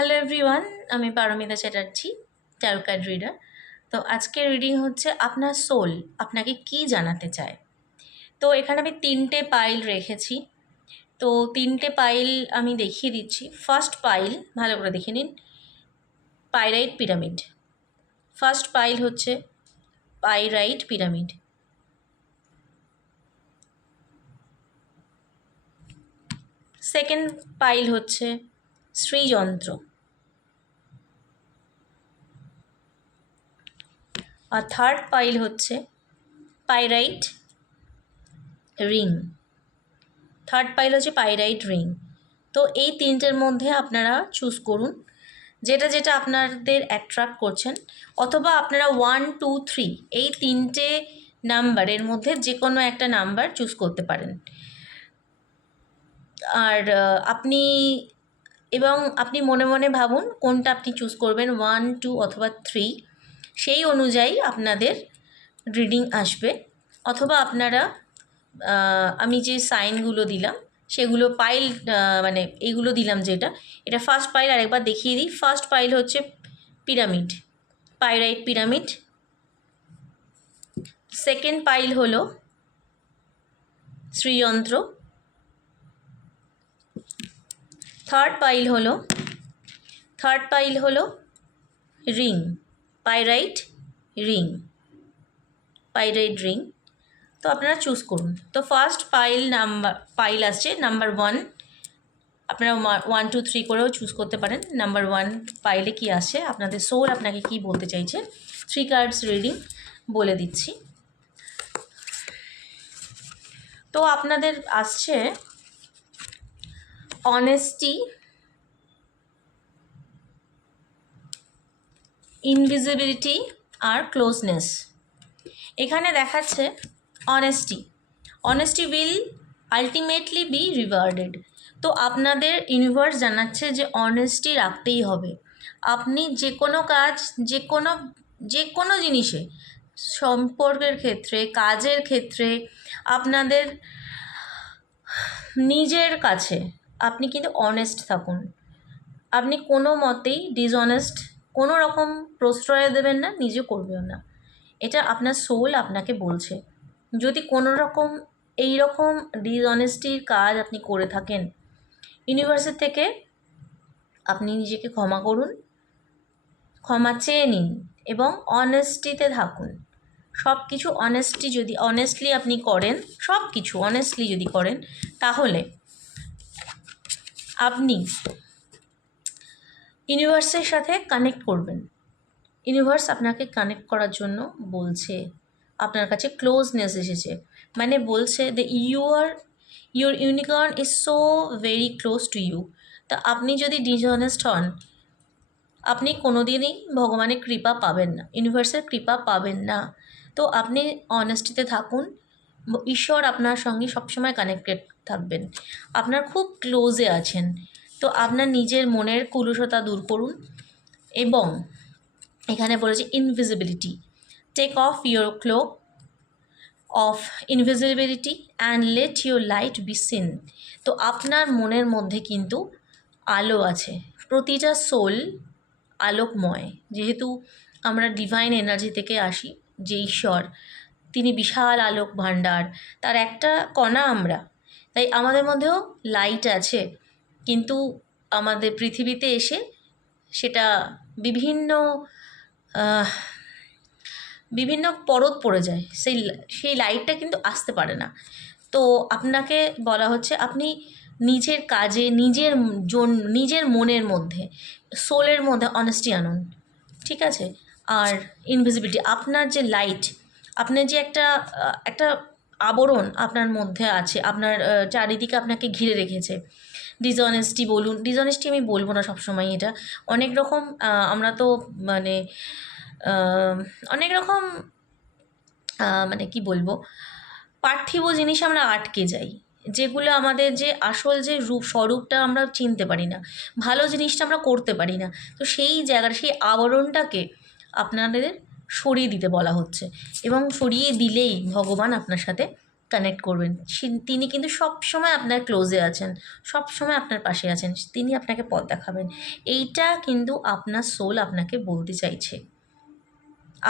Hello everyone, আমি Paromita Chatterjee, tarot card reader. তো আজকের রিডিং হচ্ছে আপনার সোল আপনাকে কি জানাতে চায়। তো এখানে আমি 3টে পাইল রেখেছি। তো 3টে পাইল আমি দেখিয়ে দিচ্ছি। ফার্স্ট পাইল ভালো করে দেখে নিন, পাইরাইট পিরামিড। ফার্স্ট পাইল হচ্ছে পাইরাইট পিরামিড। সেকেন্ড পাইল হচ্ছে শ্রীযন্ত্র। আর থার্ড পাইল হচ্ছে পাইরাইট রিং। থার্ড পাইল হচ্ছে পাইরাইট রিং। তো এই 3টের মধ্যে আপনারা চুজ করুন যেটা যেটা আপনাদের অ্যাট্রাক্ট করছেন, অথবা আপনারা 1, 2, 3 এই 3টে নাম্বারের মধ্যে যে কোনো একটা নাম্বার চুজ করতে পারেন। আর আপনি মনে মনে ভাবুন কোনটা আপনি চুজ করবেন, 1, 2 অথবা 3। সেই অনুযায়ী আপনাদের রিডিং আসবে। অথবা আপনারা আমি যে সাইনগুলো দিলাম সেগুলো পাইল মানে এইগুলো দিলাম, এটা ফার্স্ট পাইল আরেকবার দেখিয়ে দিই। ফার্স্ট পাইল হচ্ছে pyramid, pyrite pyramid. Second pile হলো শ্রীযন্ত্র। থার্ড পাইল হলো রিং, পাইরাইট রিং। তো আপনারা চুজ করুন। তো ফার্স্ট পাইল আসছে নাম্বার 1। আপনারা 1, 2, 3 করেও চুজ করতে পারেন। নাম্বার 1 পাইলে কি আসছে, আপনাদের সোল আপনাকে কি বলতে চাইছে, 3 কার্ডস রিডিং বলে দিচ্ছি। তো আপনাদের আসছে অনেস্টি, ইনভিজিবিলিটি আর ক্লোজনেস। এখানে দেখাচ্ছে honesty will ultimately B rewarded. তো আপনাদের ইউনিভার্স জানাচ্ছে যে অনেস্টি রাখতেই হবে। আপনি যে কোনো কাজ, যে কোনো জিনিসে, সম্পর্কের ক্ষেত্রে, কাজের ক্ষেত্রে, আপনাদের নিজের কাছে আপনি কিন্তু অনেস্ট থাকুন। আপনি কোনো মতেই ডিসঅনেস্ট কোনো রকম প্রশ্রয় দেবেন না, নিজে করবেন না। এটা আপনার সোল আপনাকে বলছে। যদি কোনো রকম এই রকম ডিসঅনেস্টির কাজ আপনি করে থাকেন, ইউনিভার্সের থেকে আপনি নিজেকে ক্ষমা করুন, ক্ষমা চেয়ে নিন এবং অনেস্টিতে থাকুন। সব কিছু অনেস্টলি আপনি করেন, সব কিছু অনেস্টলি যদি করেন, তাহলে আপনি ইউনিভার্সের সাথে কানেক্ট করবেন। ইউনিভার্স আপনাকে কানেক্ট করার জন্য বলছে, আপনার কাছে ক্লোজনেস এসেছে, মানে বলছে যে your unicorn is so very close to you. তা আপনি যদি ডিসঅনেস্ট হন, আপনি কোনো দিনই ভগবানের কৃপা পাবেন না, ইউনিভার্সের কৃপা পাবেন না। তো আপনি অনেস্টিতে থাকুন, ঈশ্বর আপনার সঙ্গে সবসময় কানেক্টেড থাকবেন, আপনার খুব ক্লোজে আছেন। তো আপনার নিজের মনের কুলুষতা দূর করুন। এবং এখানে বলেছে invisibility, take off your cloak of invisibility and let your light be seen. তো আপনার মনের মধ্যে কিন্তু আলো আছে। প্রতিটা সোল আলোকময়, যেহেতু আমরা ডিভাইন এনার্জি থেকে আসি। যে ঈশ্বর, তিনি বিশাল আলোক ভাণ্ডার, তার একটা কণা আমরা। তাই আমাদের মধ্যেও লাইট আছে, কিন্তু আমাদের পৃথিবীতে এসে সেটা বিভিন্ন পরত পড়ে যায়, সেই লাইটটা কিন্তু আসতে পারে না। তো আপনাকে বলা হচ্ছে আপনি নিজের কাজে, নিজের মনের মধ্যে, সোলের মধ্যে অনেস্টি আনুন, ঠিক আছে? আর ইনভিজিবিলিটি, আপনার যে লাইট, আপনার যে একটা আবরণ আপনার মধ্যে আছে, আপনার চারিদিকে আপনাকে ঘিরে রেখেছে। ডিসঅনেস্টি আমি বলবো না সবসময়, এটা অনেক রকম আমরা তো মানে অনেক রকম মানে কি বলবো, পার্থিব জিনিস আমরা আটকে যাই, যেগুলো আমাদের যে আসল যে স্বরূপটা আমরা চিনতে পারি না, ভালো জিনিসটা আমরা করতে পারি না। তো সেই জায়গার সেই আবরণটাকে আপনাদের সরিয়ে দিতে বলা হচ্ছে, এবং সরিয়ে দিলেই ভগবান আপনার সাথে কানেক্ট করবেন। তিনি কিন্তু সব সময় আপনার ক্লোজে আছেন, সব সময় আপনার পাশে আছেন, তিনি আপনাকে পথ দেখাবেন। এইটা কিন্তু আপনার সোল আপনাকে বলতে চাইছে।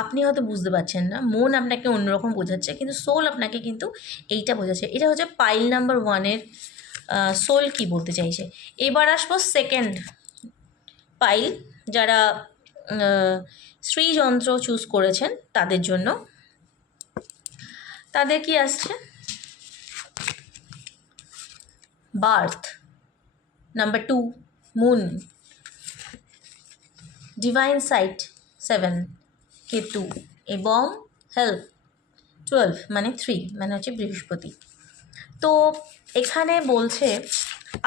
আপনি হয়তো বুঝতে পারছেন না, মন আপনাকে অন্যরকম বোঝাচ্ছে, কিন্তু সোল আপনাকে কিন্তু এইটা বোঝাচ্ছে। এটা হচ্ছে পাইল নাম্বার 1-এর সোল কি বলতে চাইছে। এবার আসবো সেকেন্ড পাইল, যারা শ্রীযন্ত্র চুজ করেছেন তাদের জন্য। তাদের কি আসছে, birth, number 2 moon, divine sight 7 Ketu, এবং হেল্প 12 মানে 3 মানে হচ্ছে বৃহস্পতি। তো এখানে বলছে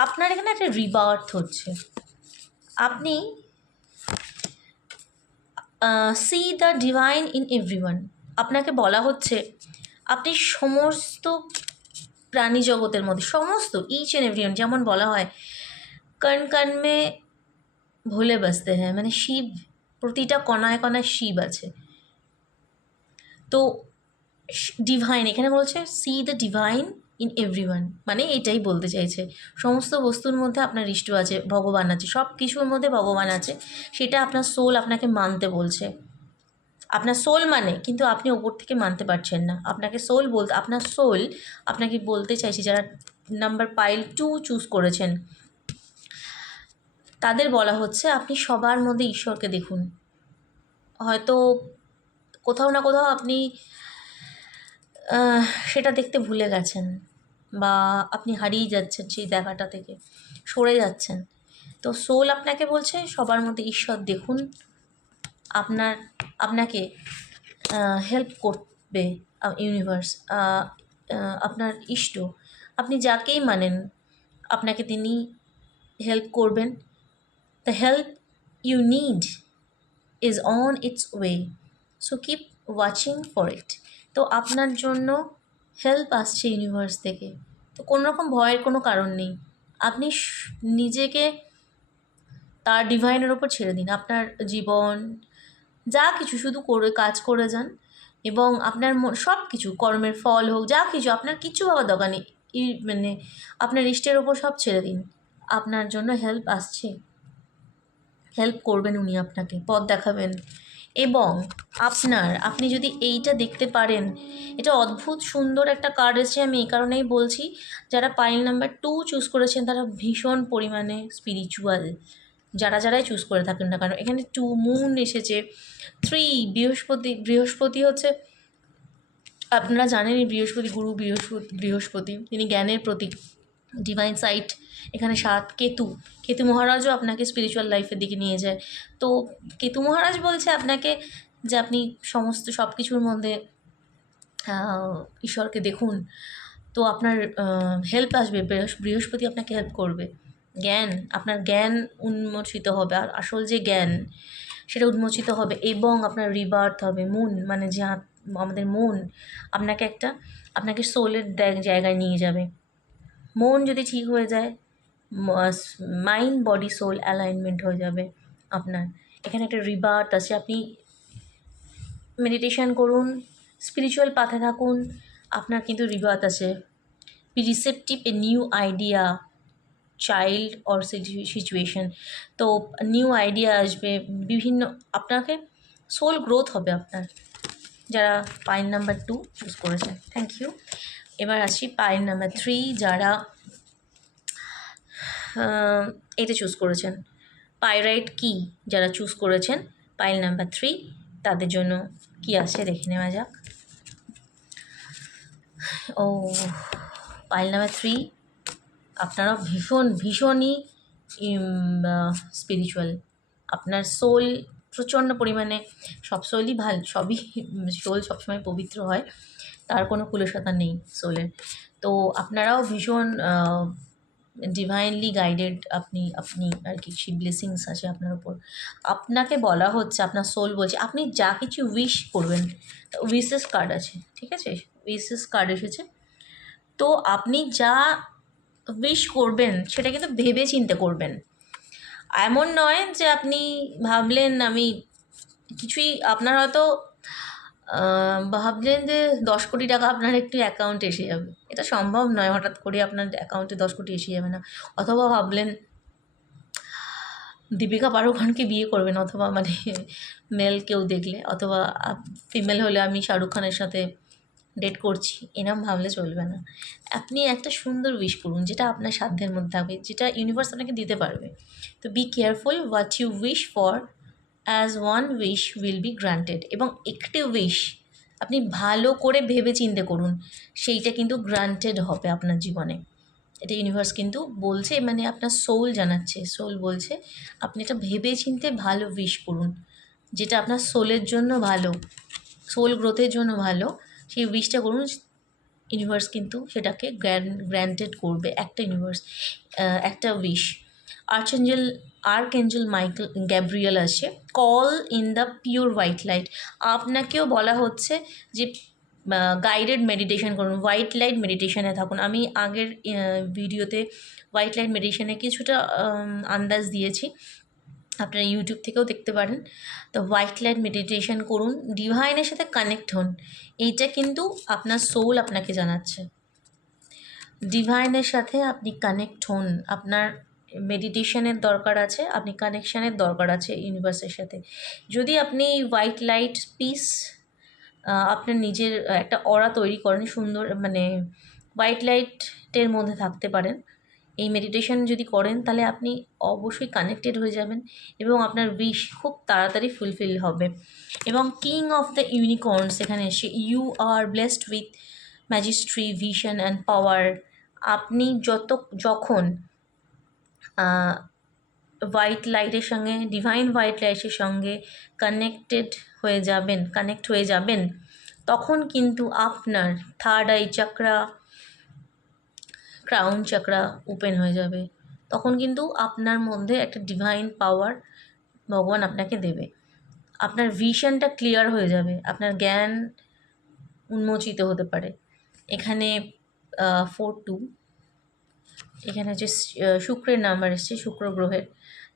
আপনার এখানে একটা রিবার্থ হচ্ছে। আপনি C the divine in everyone. আপনাকে বলা হচ্ছে আপনি সমস্ত প্রাণী জগতের মধ্যে, সমস্ত ইচ অ্যান্ড এভরিওয়ান, যেমন বলা হয় কণ কণ মে ভোলে বসতে হ্যাঁ, মানে শিব, প্রতিটা কণায় কণায় শিব আছে। তো ডিভাইন এখানে বলছে C the divine in everyone, মানে এটাই বলতে চাইছে সমস্ত বস্তুর মধ্যে আপনার ইষ্ট আছে, ভগবান আছে, সব কিছুর মধ্যে ভগবান আছে। সেটা আপনার সোল আপনাকে মানতে বলছে। আপনার সোল মানে, কিন্তু আপনি ওপর থেকে মানতে পারছেন না। আপনাকে সোল বলতে, আপনার সোল আপনাকে বলতে চাইছে, যারা নাম্বার পাইল 2 চুজ করেছেন তাদের বলা হচ্ছে আপনি সবার মধ্যে ঈশ্বরকে দেখুন। হয়তো কোথাও না কোথাও আপনি সেটা দেখতে ভুলে গেছেন, বা আপনি হারিয়ে যাচ্ছেন সেই দেখাটা থেকে, সরে যাচ্ছেন। তো সোল আপনাকে বলছে সবার মধ্যে ঈশ্বর দেখুন। আপনাকে হেল্প করবে ইউনিভার্স, আপনার ইষ্ট, আপনি যাকেই মানেন আপনাকে তিনি হেল্প করবেন। The help you need is on its way, so keep watching for it. তো আপনার জন্য হেল্প আসছে ইউনিভার্স থেকে, তো কোনো রকম ভয়ের কোনো কারণ নেই। আপনি নিজেকে তার ডিভাইনের ওপর ছেড়ে দিন। আপনার জীবন যা কিছু শুধু কাজ করে যান, এবং আপনার সব কিছু কর্মের ফল হোক, যা কিছু, আপনার কিছু হওয়ার দরকার নেই। মানে আপনার ইষ্টের ওপর সব ছেড়ে দিন। আপনার জন্য হেল্প আসছে, হেল্প করবেন উনি, আপনাকে পথ দেখাবেন। এবং আপনি যদি এইটা দেখতে পারেন, এটা অদ্ভুত সুন্দর একটা কার্ড এসেছে। আমি এই কারণেই বলছি, যারা পাইল নাম্বার 2 চুজ করেছেন তারা ভীষণ পরিমাণে স্পিরিচুয়াল, যারাই চুজ করে থাকেন না কারণ। এখানে 2 মুন এসেছে, 3 বৃহস্পতি হচ্ছে, আপনারা জানেনই বৃহস্পতি, গুরু বৃহস্পতি তিনি জ্ঞানের প্রতীক। ডিভাইন সাইট এখানে 7, কেতু মহারাজও আপনাকে স্পিরিচুয়াল লাইফের দিকে নিয়ে যায়। তো কেতু মহারাজ বলছে আপনাকে যে আপনি সমস্ত সব কিছুর মধ্যে ঈশ্বরকে দেখুন, তো আপনার হেল্প আসবে। বৃহস্পতি আপনাকে হেল্প করবে। আপনার জ্ঞান উন্মোচিত হবে, আর আসল যে জ্ঞান সেটা উন্মোচিত হবে, এবং আপনার রিবার্থ হবে। মুন মানে যে আমাদের মন আপনাকে সোলের জায়গায় নিয়ে যাবে। মন যদি ঠিক হয়ে যায়, মাইন্ড বডি সোল অ্যালাইনমেন্ট হয়ে যাবে আপনার। এখানে একটা রিবার্থ আছে। আপনি মেডিটেশন করুন, স্পিরিচুয়াল পাথে থাকুন, আপনার কিন্তু রিবার্থ আছে। Be receptive a new idea, child or situation. তো নিউ আইডিয়া আসবে, বিভিন্ন আপনাকে সোল গ্রোথ হবে আপনার, যারা পাইল নাম্বার 2 চুজ করেছেন। Thank you. এবার আসি পাইল নাম্বার 3, যারা এটা চুজ করেছেন, পাইরাইট কি যারা চুজ করেছেন পাইল নাম্বার 3, তাদের জন্য কি আসছে দেখে নেওয়া যাক। ও পাইল নাম্বার 3, আপনারা ভীষণই স্পিরিচুয়াল। আপনার সোল প্রচণ্ড পরিমাণে, সব সোলই সোল সবসময় পবিত্র হয়, তার কোনো কুলসতা নেই সোলের। তো আপনারাও ভীষণ ডিভাইনলি গাইডেড, আপনি আর কি, সেই ব্লেসিংস আছে আপনার উপর। আপনাকে বলা হচ্ছে, আপনার সোল বলছে আপনি যা কিছু উইশ করবেন, উইশেস কার্ড আছে, ঠিক আছে, উইশেস কার্ড এসেছে। তো আপনি যা উইশ করবেন সেটা কিন্তু ভেবে চিন্তে করবেন। এমন নয় যে আপনি ভাবলেন আমি কিছুই, আপনার হয়তো ভাবলেন যে 10 কোটি টাকা আপনার একটু অ্যাকাউন্টে এসে যাবে, এটা সম্ভব নয়, হঠাৎ করে আপনার অ্যাকাউন্টে 10 কোটি এসে যাবে না। অথবা ভাবলেন দীপিকা পাড়ুকোনকে বিয়ে করবেন, অথবা মানে মেল কেউ দেখলে, অথবা ফিমেল হলে আমি শাহরুখ খানের সাথে ডেট করছি, এরম ভাবলে চলবে না। আপনি একটা সুন্দর উইশ করুন, যেটা আপনার সাধ্যের মধ্যে থাকবে, যেটা ইউনিভার্স আপনাকে দিতে পারবে। তো be careful what you wish for, as one wish will be granted. এবং একটি উইশ আপনি ভালো করে ভেবে চিন্তে করুন, সেইটা কিন্তু গ্রান্টেড হবে আপনার জীবনে। এটা ইউনিভার্স কিন্তু বলছে, মানে আপনার সোল জানাচ্ছে, সোল বলছে আপনি এটা ভেবে চিন্তে ভালো উইশ করুন, যেটা আপনার সোলের জন্য ভালো, সোল গ্রোথের জন্য ভালো, সেই উইশটা করুন। ইউনিভার্স কিন্তু সেটাকে গ্র্যান্টেড করবে। একটা ইউনিভার্স, একটা উইশ। আর্কএঞ্জেল মাইকেল গ্যাব্রিয়েল আছে, call in the pure white light. আপনাকেও বলা হচ্ছে যে গাইডেড মেডিটেশন করুন, হোয়াইট লাইট মেডিটেশনে থাকুন। আমি আগের ভিডিওতে হোয়াইট লাইট মেডিটেশনে কিছুটা আন্দাজ দিয়েছি, আপনারা ইউটিউব থেকেও দেখতে পারেন। তো হোয়াইট লাইট মেডিটেশন করুন, ডিভাইনের সাথে কানেক্ট হন। এইটা কিন্তু আপনার সোল আপনাকে জানাচ্ছে, ডিভাইনের সাথে আপনি কানেক্ট হন। আপনার মেডিটেশনের দরকার আছে, আপনি কানেকশানের দরকার আছে ইউনিভার্সের সাথে। যদি আপনি হোয়াইট লাইট পিস আপনার নিজের একটা অরা তৈরি করেন, সুন্দর মানে হোয়াইট লাইটের মধ্যে থাকতে পারেন, এই মেডিটেশন যদি করেন, তাহলে আপনি অবশ্যই কানেক্টেড হয়ে যাবেন এবং আপনার উইশ খুব তাড়াতাড়ি ফুলফিল হবে। এবং কিং অফ দ্য ইউনিকর্নস এখানে এসে, you are blessed with majesty, vision and power. আপনি যখন হোয়াইট লাইটের সঙ্গে, ডিভাইন হোয়াইট লাইটের সঙ্গে কানেক্ট হয়ে যাবেন, তখন কিন্তু আপনার থার্ড আই চাকরা, ক্রাউন চাকরা ওপেন হয়ে যাবে। তখন কিন্তু আপনার মধ্যে একটা ডিভাইন পাওয়ার ভগবান আপনাকে দেবে। আপনার ভিশনটা ক্লিয়ার হয়ে যাবে, আপনার জ্ঞান উন্মোচিত হতে পারে। এখানে 4-2, এখানে যে শুক্রের নাম্বার এসছে, শুক্র গ্রহের,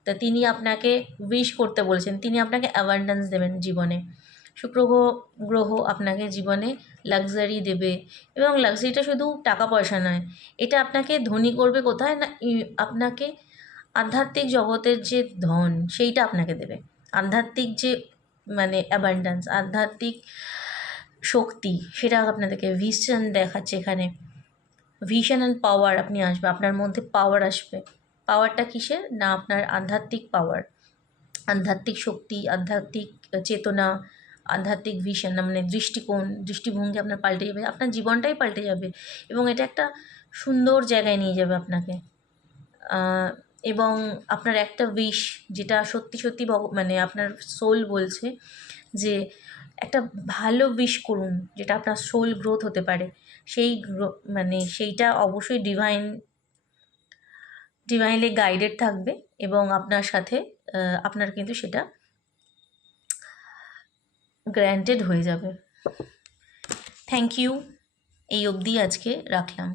তা তিনি আপনাকে উইশ করতে বলেছেন, তিনি আপনাকে অ্যাবান্ডেন্স দেবেন জীবনে। শুক্র গ্রহ আপনাকে জীবনে লাক্সারি দেবে, এবং লাক্সারিটা শুধু টাকা পয়সা নয়, এটা আপনাকে ধনী করবে কোথায় না, আপনাকে আধ্যাত্মিক জগতের যে ধন সেইটা আপনাকে দেবে। আধ্যাত্মিক যে মানে অ্যাবান্ডেন্স, আধ্যাত্মিক শক্তি, সেটা আপনাদেরকে ভিশন দেখাচ্ছে এখানে। ভিশন অ্যান্ড পাওয়ার আপনি আসবে, আপনার মধ্যে পাওয়ার আসবে। পাওয়ারটা কিসের না, আপনার আধ্যাত্মিক পাওয়ার, আধ্যাত্মিক শক্তি, আধ্যাত্মিক চেতনা, আধ্যাত্মিক ভিশন, মানে দৃষ্টিভঙ্গি আপনার পাল্টে যাবে, আপনার জীবনটাই পাল্টে যাবে, এবং এটা একটা সুন্দর জায়গায় নিয়ে যাবে আপনাকে। এবং আপনার একটা উইশ, যেটা সত্যি সত্যি মানে আপনার সোল বলছে যে একটা ভালো উইশ করুন, যেটা আপনার সোল গ্রোথ হতে পারে, সেই মানে সেইটা অবশ্যই ডিভাইনলি গাইডেড থাকবে, এবং আপনার সাথে আপনার কিন্তু সেটা গ্র্যান্টেড হয়ে যাবে। থ্যাংক ইউ, এই অবধি আজকে রাখলাম।